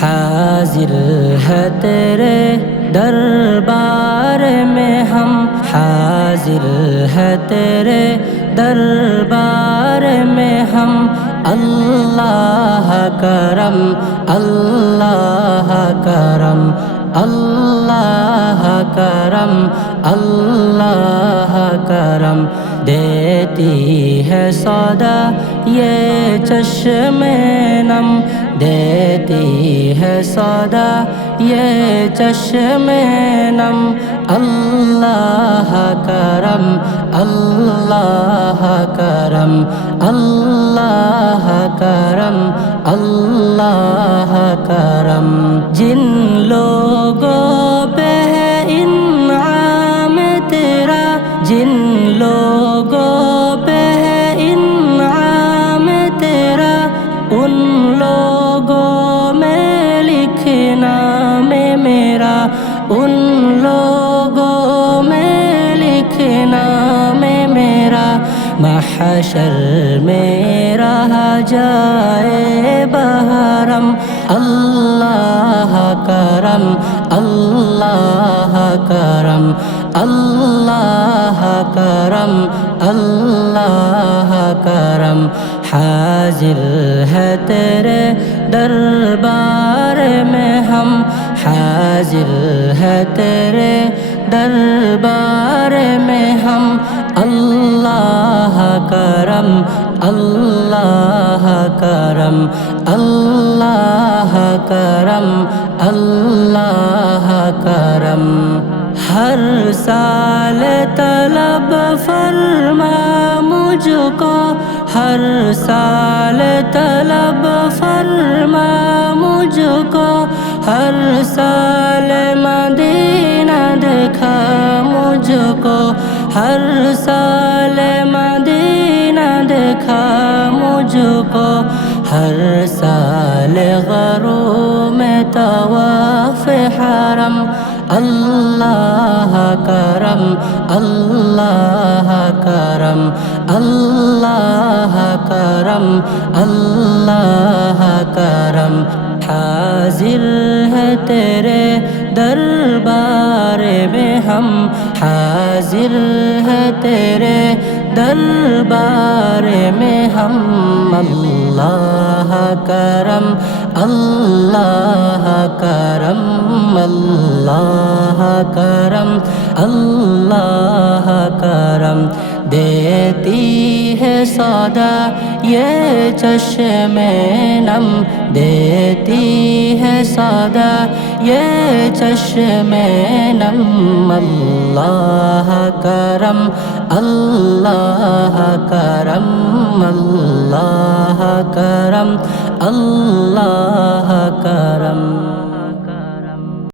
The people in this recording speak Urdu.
حاضر ہے تیرے دربار میں ہم، حاضر ہے تیرے دربار میں ہم، اللہ کرم اللہ کرم اللہ کرم اللہ کرم، دیتی ہے سودا یہ چشم نم، دیتی ہے سودا یہ چشم نم، اللہ کرم اللہ کرم اللہ کرم اللہ کرم، جن لوگوں پہ ہے انعام تیرا، جن لوگوں پہ ہے انعام تیرا، ان لوگوں میں لکھنا میں میرا، ان لوگوں میں لکھنا میں میرا، محشر میں رہا جائے بحرم، اللہ کرم اللہ کرم اللہ کرم اللہ کرم، حاضر ہے تیرے دربار میں ہم، حاضر ہے تیرے دربار میں ہم، اللہ کرم اللہ کرم اللہ کرم اللہ کرم، ہر سال طلب فرما مجھ کو، ہر سال طلب فرما مجھ کو، ہر سال مدینہ دکھا مجھ کو، ہر سال مدینہ دکھا مجھ کو، ہر سال غروں میں طواف حرم، اللہ کرم اللہ کرم اللہ کرم اللہ کرم، حاضر ہے تیرے دربار میں ہم، حاضر ہے تیرے دربار میں ہم، اللہ کرم اللہ کرم اللہ کرم اللہ کرم، دیتی ہے سودا یہ چشم نم، دیتی ہے سودا یہ چشم نم، اللہ کرم اللہ کرم اللہ کرم اللہ کرم۔